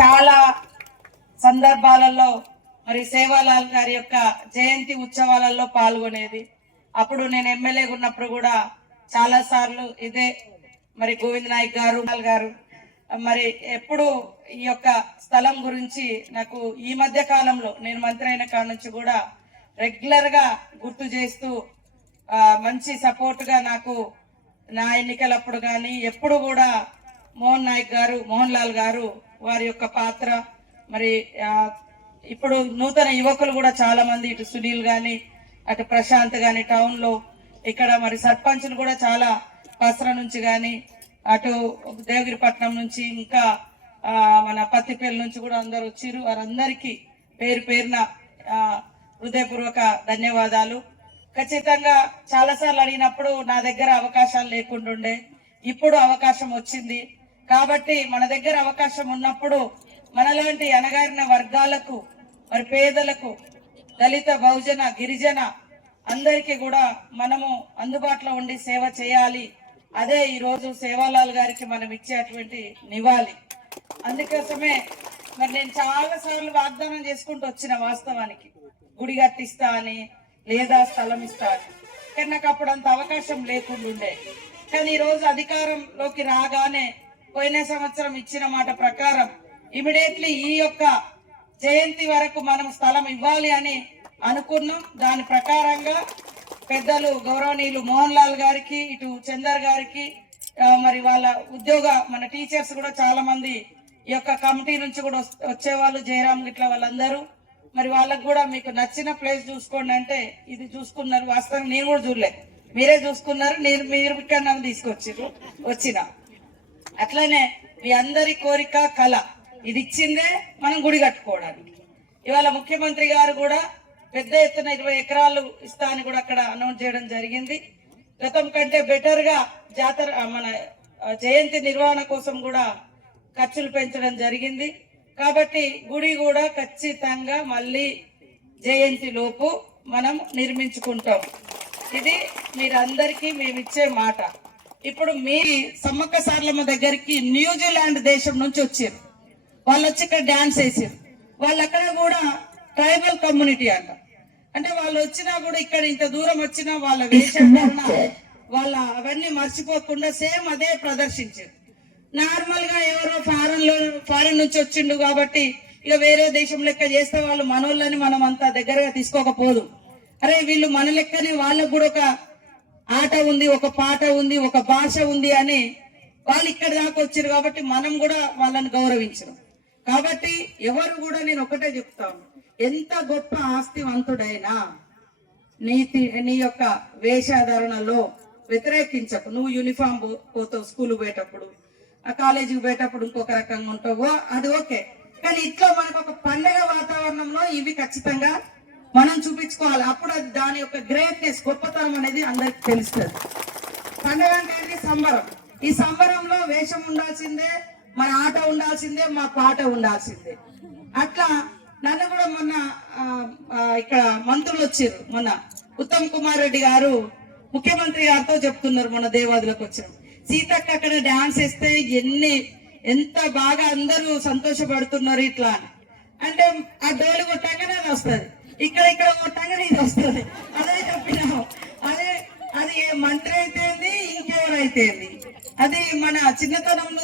చాలా సందర్భాలలో మరి సేవాలాల్ గారి యొక్క జయంతి ఉత్సవాలలో పాల్గొనేది. అప్పుడు నేను ఎమ్మెల్యేగా ఉన్నప్పుడు కూడా చాలా సార్లు ఇదే మరి గోవింద్ నాయక్ గారు మరి ఎప్పుడు ఈ యొక్క స్థలం గురించి నాకు ఈ మధ్య కాలంలో నేను మంత్రి అయిన కాడ నుంచి కూడా రెగ్యులర్ గా గుర్తు చేస్తూ మంచి సపోర్ట్ గా నాకు నా ఎన్నికలప్పుడు కానీ ఎప్పుడు కూడా మోహన్ లాల్ గారు వారి యొక్క పాత్ర మరి ఇప్పుడు నూతన యువకులు కూడా చాలా మంది ఇటు సునీల్ గాని అటు ప్రశాంత్ గాని టౌన్ లో ఇక్కడ మరి సర్పంచ్లు కూడా చాలా పసర నుంచి గాని అటు దేవగిరిపట్నం నుంచి ఇంకా మన పత్తిపల్లి నుంచి కూడా అందరు వచ్చిరు. వారందరికీ పేరు పేరున హృదయపూర్వక ధన్యవాదాలు. ఖచ్చితంగా చాలాసార్లు అడిగినప్పుడు నా దగ్గర అవకాశాలు లేకుంటుండే, ఇప్పుడు అవకాశం వచ్చింది కాబట్టి మన దగ్గర అవకాశం ఉన్నప్పుడు మనలాంటి అణగారిన వర్గాలకు మరి పేదలకు దళిత బహుజన గిరిజన అందరికీ కూడా మనము అందుబాటులో ఉండి సేవ చేయాలి. అదే ఈరోజు సేవాలాల్ గారికి మనం ఇచ్చేటువంటి నివాళి. అందుకోసమే మరి నేను చాలా సార్లు వాగ్దానం చేసుకుంటూ వచ్చిన వాస్తవానికి గుడి కట్టిస్తా అని లేదా స్థలం ఇస్తా అని, కానీ నాకు అప్పుడు అంత అవకాశం లేకుండాండే. కానీ ఈరోజు అధికారంలోకి రాగానే పోయిన సంవత్సరం ఇచ్చిన మాట ప్రకారం ఇమీడియట్లీ ఈ యొక్క జయంతి వరకు మనం స్థలం ఇవ్వాలి అని అనుకున్నాం. దాని ప్రకారంగా పెద్దలు గౌరవనీయులు మోహన్ లాల్ గారికి ఇటు చందర్ గారికి మరి వాళ్ళ మన టీచర్స్ కూడా చాలా మంది ఈ యొక్క కమిటీ నుంచి కూడా వచ్చేవాళ్ళు, జయరామ్ గిట్ల వాళ్ళందరూ మరి వాళ్ళకు కూడా మీకు నచ్చిన ప్లేస్ చూసుకోండి అంటే ఇది చూసుకున్నారు. వాస్తవం నేను కూడా చూడలే, మీరే చూసుకున్నారు. మీరు ఇక్కడ నన్ను తీసుకొచ్చారు వచ్చిన. అట్లనే మీ అందరి కోరిక కళ ఇది ఇచ్చిందే మనం గుడి కట్టుకోవడానికి. ఇవాళ ముఖ్యమంత్రి గారు కూడా పెద్ద ఎత్తున 20 ఎకరాలు ఇస్తా అని కూడా అక్కడ అనౌన్స్ చేయడం జరిగింది. గతం కంటే బెటర్ గా జాతర మన జయంతి నిర్వహణ కోసం కూడా ఖర్చులు పెంచడం జరిగింది. కాబట్టి గుడి కూడా ఖచ్చితంగా మళ్ళీ జయంతి లోపు మనం నిర్మించుకుంటాం. ఇది మీరందరికీ మేమిచ్చే మాట. ఇప్పుడు మీ సమ్మక్క సార్లమ్మ దగ్గరికి న్యూజిలాండ్ దేశం నుంచి వచ్చారు. వాళ్ళు వచ్చి ఇక్కడ డాన్స్ వేసారు. వాళ్ళు అక్కడ కూడా ట్రైబల్ కమ్యూనిటీ అంట. అంటే వాళ్ళు వచ్చినా కూడా ఇక్కడ ఇంత దూరం వచ్చినా వాళ్ళ వేషధారణ వాళ్ళ అవన్నీ మర్చిపోకుండా సేమ్ అదే ప్రదర్శించారు. నార్మల్ గా ఎవరో ఫారెన్ నుంచి వచ్చిండు కాబట్టి ఇక వేరే దేశం లెక్క చేస్తే వాళ్ళు మనోళ్ళని మనం అంత దగ్గరగా తీసుకోకపోదు. అరే వీళ్ళు మన లెక్కనే వాళ్ళకు కూడా ఒక ఆట ఉంది, ఒక పాట ఉంది, ఒక భాష ఉంది అని వాళ్ళు ఇక్కడ దాకా వచ్చారు కాబట్టి మనం కూడా వాళ్ళని గౌరవించడం. కాబట్టి ఎవరు కూడా నేను ఒకటే చెప్తాను, ఎంత గొప్ప ఆస్తివంతుడైనా నీ యొక్క వేషధారణలో వ్యతిరేకించకు. నువ్వు యూనిఫామ్ పోతావు స్కూల్ పోయేటప్పుడు, ఆ కాలేజీకి పోయేటప్పుడు ఇంకొక రకంగా ఉంటావు, అది ఓకే. కానీ ఇట్లా మనకు ఒక పండగ వాతావరణంలో ఇవి ఖచ్చితంగా మనం చూపించుకోవాలి. అప్పుడు అది దాని యొక్క గ్రేట్నెస్ గొప్పతనం అనేది అందరికి తెలుస్తుంది. పండగ అంటే సంబరం. ఈ సంబరంలో వేషం ఉండాల్సిందే, మన ఆట ఉండాల్సిందే, మా పాట ఉండాల్సిందే. అట్లా నన్ను కూడా మొన్న ఇక్కడ మంత్రులు వచ్చారు. మొన్న ఉత్తమ్ కుమార్ రెడ్డి గారు ముఖ్యమంత్రి గారితో చెప్తున్నారు, మొన్న దేవాదులకు వచ్చారు, సీతక్క అక్కడ డాన్స్ వేస్తే ఎంత బాగా అందరూ సంతోషపడుతున్నారు ఇట్లా అని. అంటే ఆ డోలు కొట్టంగానే అది వస్తుంది, ఇక్కడ కొట్టంగానే ఇది వస్తుంది. అదే చెప్పినాము. అది ఏ మంత్రి అయితే ఇంకెవరైతే అది మన చిన్నతనంలో